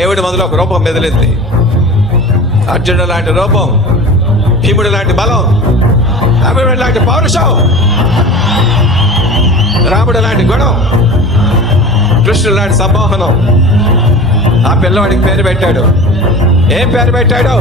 దేవుడి మొదలు ఒక రూపం మెదిలింది. అర్జునుడు లాంటి రూపం, భీముడు లాంటి బలం, అభిమన్యుడు లాంటి పౌరుషం, రాముడు లాంటి గుణం, కృష్ణుడు లాంటి సంమోహనం. ఆ పిల్లవాడికి పేరు పెట్టాడు. ఏం పేరు పెట్టాడు?